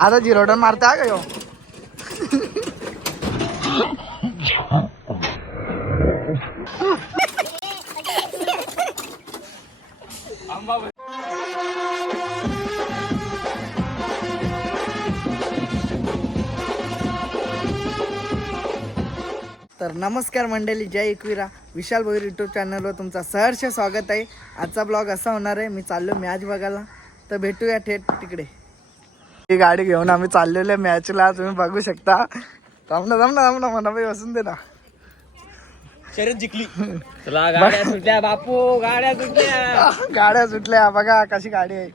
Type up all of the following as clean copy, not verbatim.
आता जिरोटन मारता का यो तर नमस्कार मंडळी, जय एकविरा. विशाल भोईर यूट्यूब चॅनलवर तुमचं सहर्ष स्वागत आहे. आजचा ब्लॉग असा होणार आहे, मी चाललो मॅच बघायला, तर भेटूया थेट तिकडे. ही गाडी घेऊन आम्ही चाललेलो आहे मॅचला, तुम्ही बघू शकता. थांबना म्हणा बाई, बसून दे ना. शर्यत जिंकली. चला गाड्या सुटल्या बापू, गाड्या सुटल्या बघा कशी गाडी आहे.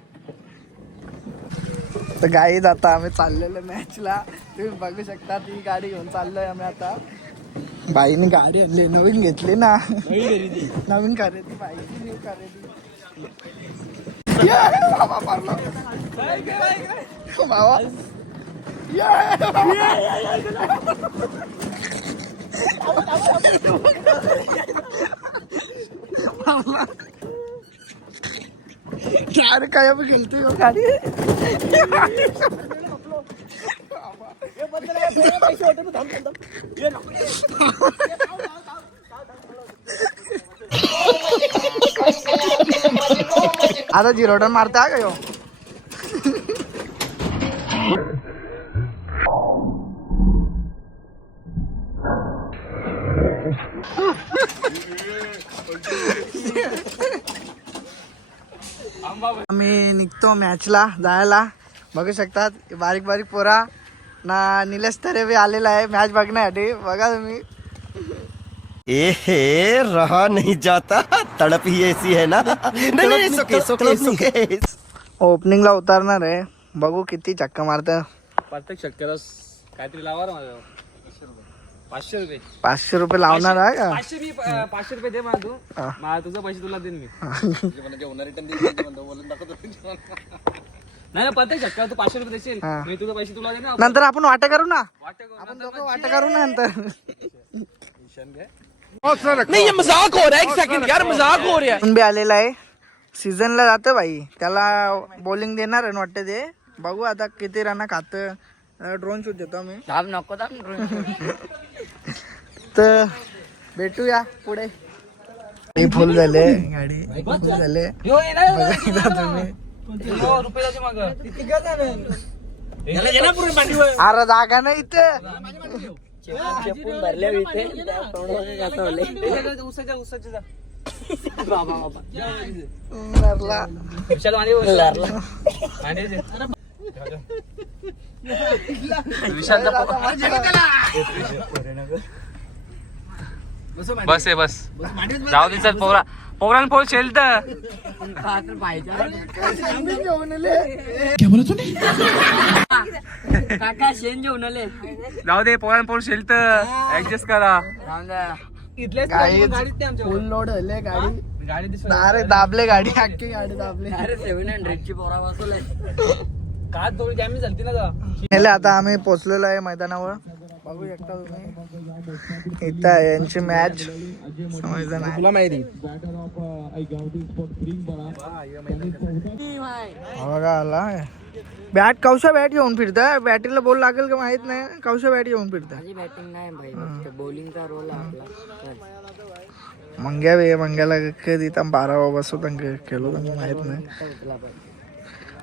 तर गाडी जाता आम्ही चाललेलो मॅचला, तुम्ही बघू शकता. ती गाडी घेऊन चाललोय आम्ही आता. बाईने गाडी आणली, नवीन घेतली ना, नवीन खरेदी बाईची, न्यू खरेदी. बाबा मारला बाबा. अरे काय खेळते गाडी. आता जिरोटन मारता का यो. आम्ही निघतो मॅचला जायला. बघू शकतात बारीक बारीक पोरा ना. निलेश तरे भी आलेला आहे मॅच बघण्यासाठी. बघा तुम्ही. ए रहा नहीं जाता, तड़प ही ऐसी है ना. ओपनिंगला उतारणार आहे, बघू किती चक्का मारतं. प्रत्येक शक्यता काहीतरी लावा रे माझ्या. 500 रुपये 500 रुपये लावणार आहे का. 500 रुपये दे मला तू. मला तुझं पैसे तुला देईन मी. नाही प्रत्येक शक्यता तू 500 रुपये देशील, मी तुझं पैसे तुला देईन. नंतर आपण वाटा करू ना, आपण दोघं वाटा करू ना नंतर. नहीं ये मजाक हो रहा है, एक सेकंड यार, मजाक हो रहा है. बी आलेला आहे, सीझनला जातं बाई. त्याला बॉलिंग देणार आहे वाटतं ते. बघू आता किती रन खातं. ड्रोन शूट देतो मी. नको तर भेटूया पुढे. फुल झाले गाडी, फुल झाले. बघा तुम्ही. अरे जागा नाही इथे. बस आहे बस, जाऊ दे. चल पोरा पोरान पोल शेल्ट काका शेण घेऊन आले. जाऊ दे. पोरान पोल शेल्ट ऍडजस्ट करा. फुल लोड झाले गाडी. अरे दाबले गाडी, अख्खी गाडी दाबले. अरे 700 ची पोरा बसवलाय. का थोडी डॅमेज झाली ना. आता आम्ही पोहोचलेलो आहे मैदानावर. बघू शकता तुम्ही, इथं आहे यांची मॅच. तुला माहिती बघा आला बॅट. कौशा बॅट घेऊन फिरता. बॅटीला बॉल लागेल का माहित नाही. कौशा बॅट घेऊन फिरता. माझी बॅटिंग नाही भाई, बॉलिंगचा रोल आपला. मंग्याला कधी 12 बसतो खेळलो माहित नाही.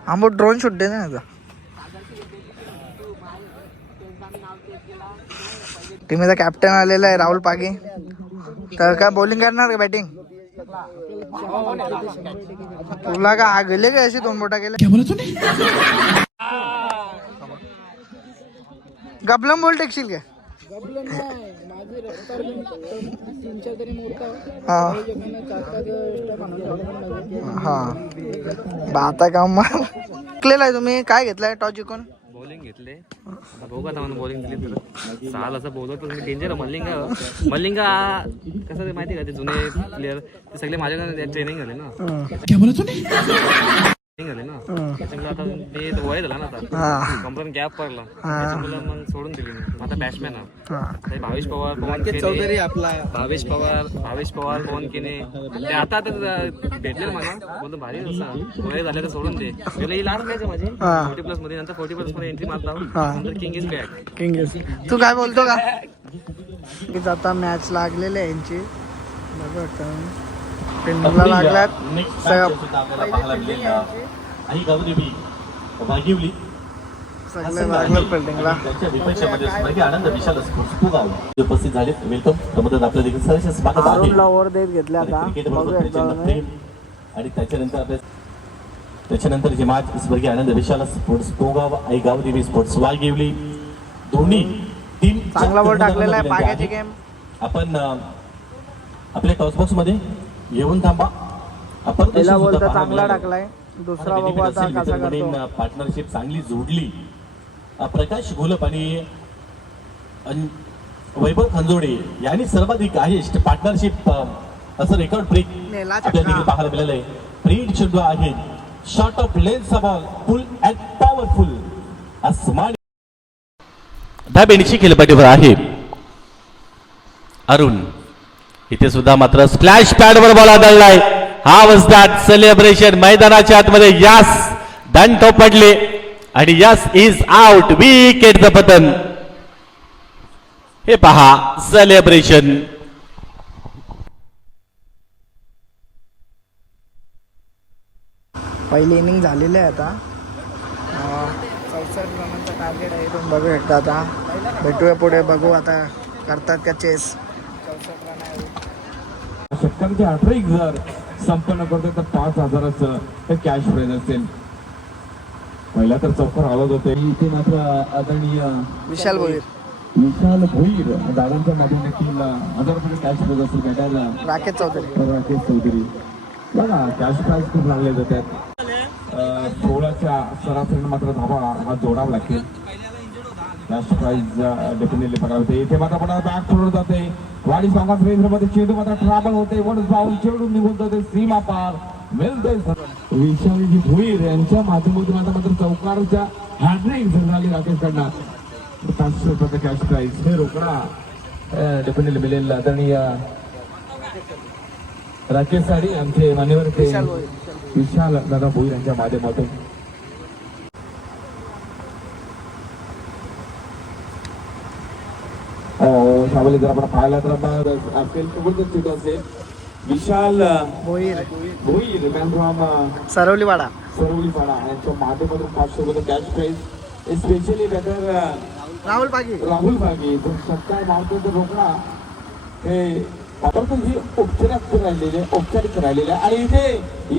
आंबो ड्रोन शूट दे ना आता. टीमचा कॅप्टन आलेला आहे राहुल पागे. तर काय बॉलिंग करणार का बॅटिंग. तुला का आगले का अशी 2 बोटा केल्या. गबलम बॉल टेकशील का. हा आता काम आहे. तुम्ही काय घेतलाय टॉस जिंकून. बॉलिंग घेतले. आता बघू आता मला बॉलिंग दिली तुला. साल असं बोलतो तर डेंजर. मल्लिंगा कसं ते माहिती का, ते जुने प्लेअर ते सगळे माझ्याकडे ट्रेनिंग झाले ना. झाले ना त्याच्यामुळे आता ते वय झाला ना आता हा कंपनी गॅप पडला त्याच्यामुळे मग सोडून दिली मी आता बॅट्समॅन हा भावेश पवार पवन केने आपला भावेश पवार पवन केने ते आता भेटले मला बोलतो भारी वय झाले तर सोडून दे ही लास्ट मॅच आहे माझी 40+ मध्ये नंतर 40+ मध्ये एंट्री मारला नंतर किंग इज बॅक किंग्स तू काय बोलतो का आता मॅच लागलेली आहे यांची बघू पेंडूला लागल्यात सगळे लागलं पेंडिंगला उपस्थित झाले वेलकम प्रमोद आपल्या देखील सहर्ष स्वागत आहे अरुणला ओव्हर देत घेतले आता आणि त्याच्यानंतर हिमाच स्वर्गीय आनंद विशाल स्पोर्ट्स पोगाव आईगाव देवी स्पोर्ट्स वाघेवली दोन्ही टीम चांगला बॉल टाकलेला आहे पाग्याची गेम आपण आपल्या टॉस बॉक्स मध्ये येऊन थांबा आपण पहिला बॉल तर चांगला टाकलाय दुसरा बघू आता कसा करतो पार्टनरशिप चांगली जोडली प्रकाश घोलप आणि वैभव खंजोडे यांनी सर्वाधिक हायेस्ट पार्टनरशिप असं रेकॉर्ड ब्रेक नेला आपल्या देखील पाहायला मिळालं आहे प्रिंट चेंडू आहे शॉर्ट ऑफ लेन्थचा बॉल फुल अँड पॉवरफुल अस्मान दाबेनीची खेळपट्टीवर आहे अरुण इथे सुद्धा मात्र स्प्लॅश पॅडवर बॉल आदळलाय हा वॉज दॅट सेलिब्रेशन मैदानाच्या आतमध्ये यास दंड पडले आणि यास इज आउट विकेटचं पतन हे पहा सेलिब्रेशन पहिली इनिंग झालेली आहे आता 64 रनांचा टार्गेट आहे तुम्ही बघू शकता आता भेटूया पुढे बघू आता करतात का चेस 64 रन आहे षटकांचे 18 जर संपन्न करतो तर 5,000चं हे कॅश प्राइज असेल पहिला तर चौकार आवाज होते इथे मात्र आदरणीय विशाल भोईर भोईर दादांच्या माध्यमातून देखील 1,000 रुपये कॅश प्राइज असेल भेटायला राकेश चौधरी बघा कॅश प्राइज खूप लागले जातात 16च्या सरासरीने मात्र धावा हा जोडावा लागेल कॅश प्राइज डेफिनेटली पडावं होते इथे मात्र पण बॅक सोडून जाते वाडी सांगाच रेंजमध्ये चेंडू मात्र ट्रॅव्हल होते वन बाउल चेंडू निघून जाते सीमा पार मिळते विशालजी भोईर यांच्या माध्यमातून आता मात्र चौकारच्या हॅड्रिक झाली राकेश कडनं 500 रुपयाचा कॅश प्राइज हे रोकडा डेफिनेटली मिळेल आदरणीय राकेश साडी आमचे मान्यवर ते विशाल दादा भोईर यांच्या माध्यमातून सावली जर आपण पाहिला तर असेल असेल विशाल भोईर भोईर मॅन फ्रॉम सरवलीवाडा सरवलीपाडा यांच्या माध्यमातून 500 रुपये cash prize specially batter Rahul Pagi तो सत्कार मारतो तो रोकडा हे परंतु ही औपचारिक राहिलेले आणि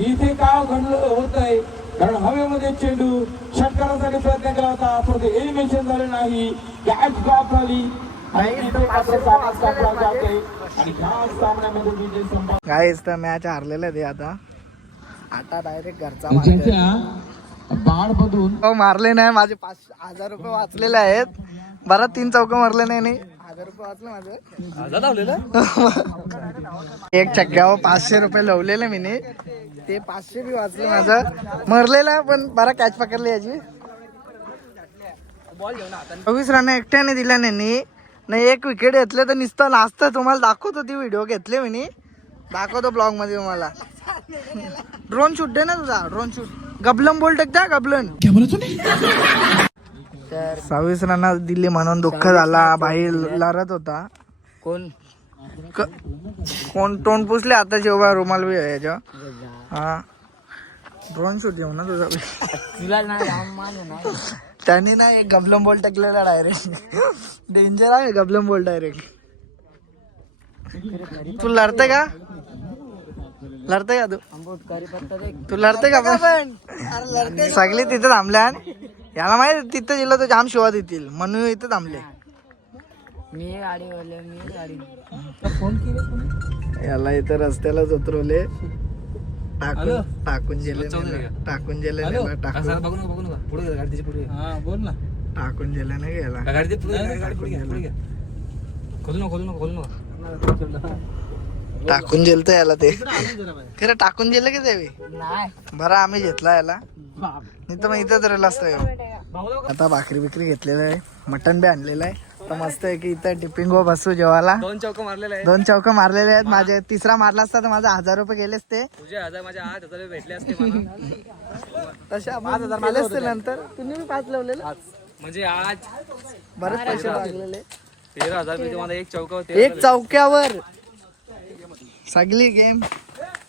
इथे काय घडलं होत आहे कारण हवेमध्ये चेंडू षटकारासाठी प्रयत्न केला होता परंतु एलिमिनेशन झाले नाही कॅच ड्रॉप झाली गाईस तर मॅच हारलेलं आहे ते आता डायरेक्ट घरचा बाळमधून मारले नाही माझे 5,000 रुपये वाचलेले आहेत बरं 3 चौक मारले नाही 1,000 रुपये वाचले माझे एक चक्क्यावर 500 रुपये लावलेले मी ते 500 बी वाचले माझं मरलेलं पण बरा कॅच पकडली याची 24 रन एकट्याने दिल्या नाही एक विकेट घेतले तर नुसतं नाचतं तुम्हाला दाखवतो ती व्हिडिओ घेतले मी दाखवतो ब्लॉग मध्ये तुम्हाला ड्रोन शूट दे ना तुझा ड्रोन शूट गबलम बोल टाकता गबलन 26 रन दिली म्हणून दुःख झाला भाई लढत होता कोण तोंड पुसले आता जेव्हा रुमाल बी आहे याच्या हा ड्रोन शूट घेऊ ना तुझा त्याने ना एक गबलम बॉल टाकलेला डायरेक्ट डेंजर आहे गबलम बॉल डायरेक्ट तू लढते का तू लढते का पण सगळे तिथे थांबल्या याला माहिती तिथं गेलं तर जाम शिवा देतील म्हणून इथं थांबले याला इथं रस्त्यालाच उतरवले टाकून गेले टाकून गेले नाही गेला टाकून गेलतो याला ते खरं टाकून गेलं की देवी नाही बरं आम्ही घेतला याला नाही तर मग इथंच राहिला असतं ह्यो. आता भाकरी बिकरी घेतलेलं आहे मटन बी आणलेलं आहे तर मस्त आहे की इथं टिपिंग व बसू जेवायला 2 चौक मारलेले आहे 2 चौक मारलेले आहेत माझे तिसरा मारला असता तर माझा 1000 रुपये गेलेच ते तुझे 1000 माझ्या 8000 भेटले असते मला तसे आपण केले असते नंतर तुम्ही मी 5 लावलेले म्हणजे आज बरेच पैसे लागलेले 13000 रुपये तुम्हाला एक चौका होते एक चौक्यावर सगळी गेम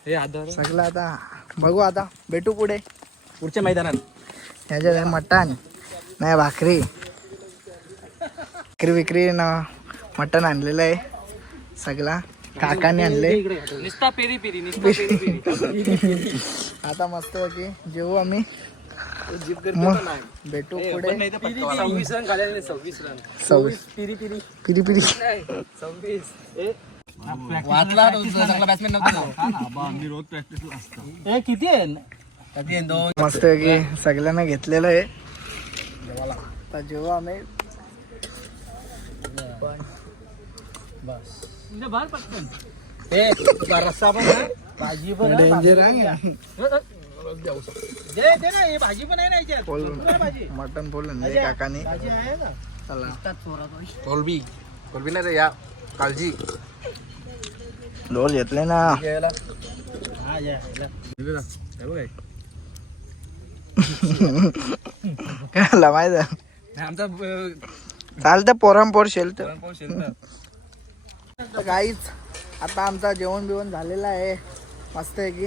हे 1000 सगळं आता बघू आता भेटू पुढे पुढच्या मैदानात ह्याच्यात आहे मटण नाही भाकरी विक्री ना मटण आणलेलं आहे सगळा काकाने आणले निस्ता पेरी पेरी निस्ता पेरी पेरी आता मस्त की जेवू आम्ही मग भेटू पुढे 26 रन खाल्लेले 26 रन 26 पिरी पिरी पिरी पिरी 26 वाचला चांगला बॅट्समॅन नव्हता किती आहे मस्त की सगळ्यांना घेतलेलं आहे आता जेवू आम्ही रस्सा पण भाजी पण डेंजर आहे भाजी पण आहे ना याच्यात मटन बोलून काकाने चला कोलबी नाही रे या काळजी डोल घेतले ना काय माहित आमचा चालतं पोरांपोर शेलत काहीच आता आमचा जेवण बिवण झालेला आहे मस्त आहे की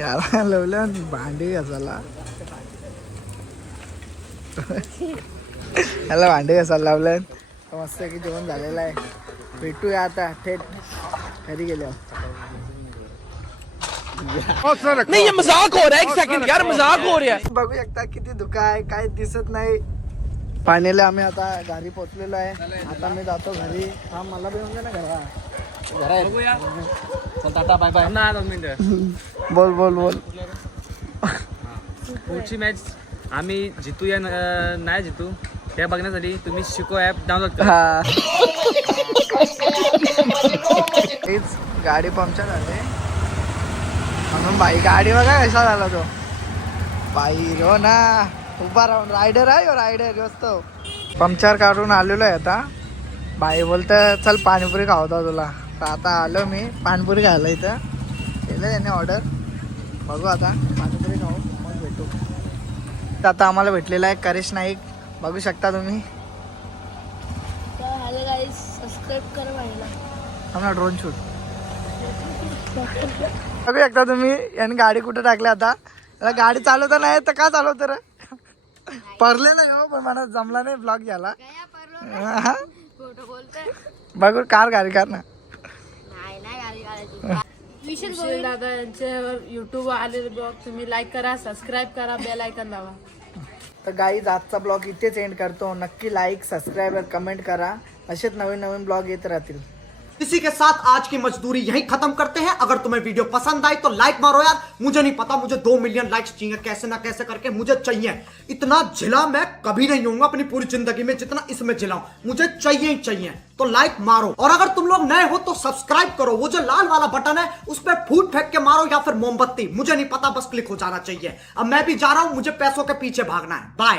याला लावलं भांडी घासायला याला भांडी घासायला लावलं मस्त आहे की जेवण झालेलं आहे भेटूया आता थेट घरी गेल्यावर बघू शकता किती धुका आहे काय दिसत नाही पाण्याला आम्ही आता घरी पोहोचलेलो आहे आता मी जातो घरी हा मला बी म्हणजे ना घरा बघूया चल टाटा बाय बाय ना 2 मिनिटं बोल बोल बोल पुढची मॅच आम्ही जितू या नाही जितू त्या बघण्यासाठी तुम्ही शिको ऍप डाउनलोड करा हा तेच गाडी पंक्चर झाली म्हणून बाई गाडी बघा कसा झाला तो बाई रो ना उभा राहून रायडर आहे रायडर असतो पंक्चर काढून आलेलो आहे आता बाई बोलतं चल पाणीपुरी खावता तुला तर आता आलो मी पाणीपुरी खायला इथं केलं त्याने ऑर्डर बघू आता पाणीपुरी खाऊ मग भेटू तर आता आम्हाला भेटलेला आहे करेश नाईक बघू शकता तुम्ही हॅलो गाईज सबस्क्राईब करा माझ्याला आम्हाला ड्रोन शूट बघू शकता तुम्ही यांनी गाडी कुठे टाकली आता याला गाडी चालवता नाही तर का चालवतं रे परलेलं हो पण मला जमला नाही ब्लॉग झाला फोटो बोलतोय बघू कार गाडी कार ना नाही गाडी काढायची विशाल दादा यांच्यावर युट्यूब आलेले ब्लॉग तुम्ही लाईक करा सबस्क्राईब करा बेल आयकॉन दाबा तर गाईज आजचा ब्लॉग इथेच एंड करतो नक्की लाईक सबस्क्राईब और कमेंट करा असेच नवीन नवीन ब्लॉग येत राहतील इसी के साथ आज की मजदूरी यहीं खत्म करते हैं। अगर तुम्हें वीडियो पसंद आई तो लाइक मारो यार, मुझे नहीं पता, मुझे 2 मिलियन लाइक्स चाहिए, कैसे ना कैसे करके मुझे चाहिए। इतना जिला मैं कभी नहीं होऊंगा अपनी पूरी जिंदगी में जितना इसमें जिलाऊं, मुझे चाहिए ही चाहिए। तो लाइक मारो, और अगर तुम लोग नए हो तो सब्सक्राइब करो, वो जो लाल वाला बटन है उस पर फूट फेंक के मारो या फिर मोमबत्ती, मुझे नहीं पता, बस क्लिक हो जाना चाहिए। अब मैं भी जा रहा हूं, मुझे पैसों के पीछे भागना है। बाय।